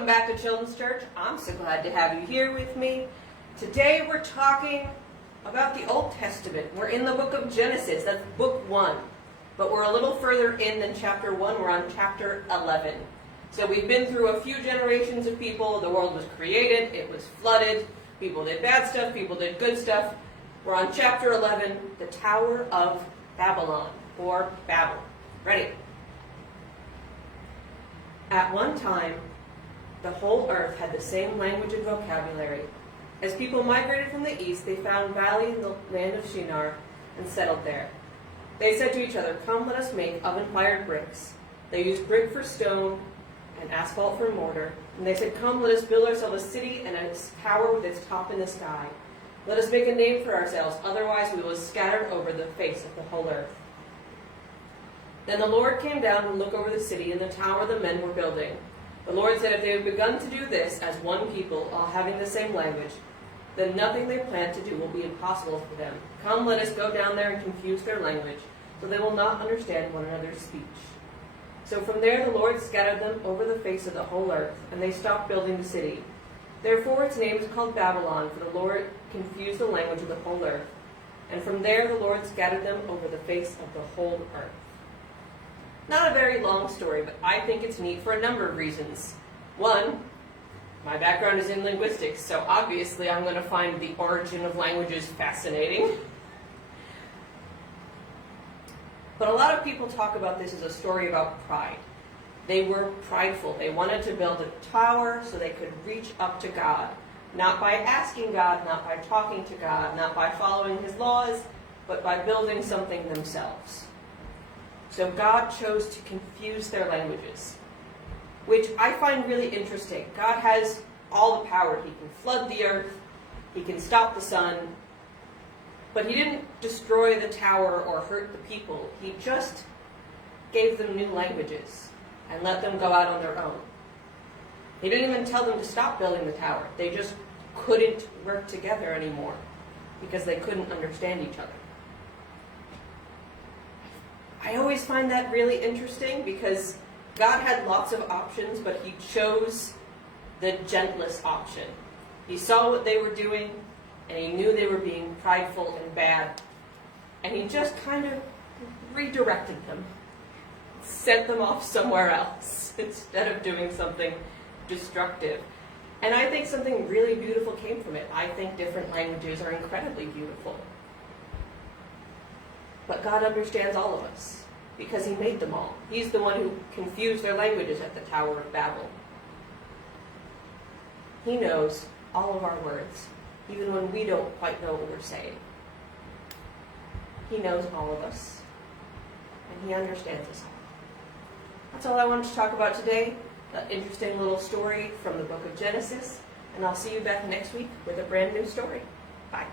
Welcome back to Children's Church. I'm so glad to have you here with me. Today we're talking about the Old Testament. We're in the book of Genesis. That's book 1. But we're a little further in than chapter 1. We're on chapter 11. So we've been through a few generations of people. The world was created. It was flooded. People did bad stuff. People did good stuff. We're on chapter 11, the Tower of Babylon, or Babel. Ready? At one time, the whole earth had the same language and vocabulary. As people migrated from the east, they found valley in the land of Shinar and settled there. They said to each other, "Come, let us make oven-fired bricks." They used brick for stone and asphalt for mortar. And they said, "Come, let us build ourselves a city and a tower with its top in the sky. Let us make a name for ourselves, otherwise we will be scattered over the face of the whole earth." Then the Lord came down to look over the city and the tower the men were building. The Lord said if they had begun to do this as one people, all having the same language, then nothing they plan to do will be impossible for them. Come, let us go down there and confuse their language, so they will not understand one another's speech. So from there the Lord scattered them over the face of the whole earth, and they stopped building the city. Therefore its name is called Babylon, for the Lord confused the language of the whole earth. And from there the Lord scattered them over the face of the whole earth. Not a very long story, but I think it's neat for a number of reasons. One, my background is in linguistics, so obviously I'm going to find the origin of languages fascinating. But a lot of people talk about this as a story about pride. They were prideful. They wanted to build a tower so they could reach up to God. Not by asking God, not by talking to God, not by following His laws, but by building something themselves. So God chose to confuse their languages, which I find really interesting. God has all the power. He can flood the earth. He can stop the sun. But He didn't destroy the tower or hurt the people. He just gave them new languages and let them go out on their own. He didn't even tell them to stop building the tower. They just couldn't work together anymore because they couldn't understand each other. I always find that really interesting because God had lots of options, but He chose the gentlest option. He saw what they were doing, and He knew they were being prideful and bad, and He just kind of redirected them, sent them off somewhere else instead of doing something destructive. And I think something really beautiful came from it. I think different languages are incredibly beautiful. But God understands all of us because He made them all. He's the one who confused their languages at the Tower of Babel. He knows all of our words, even when we don't quite know what we're saying. He knows all of us, and He understands us all. That's all I wanted to talk about today. An interesting little story from the book of Genesis, and I'll see you back next week with a brand new story. Bye.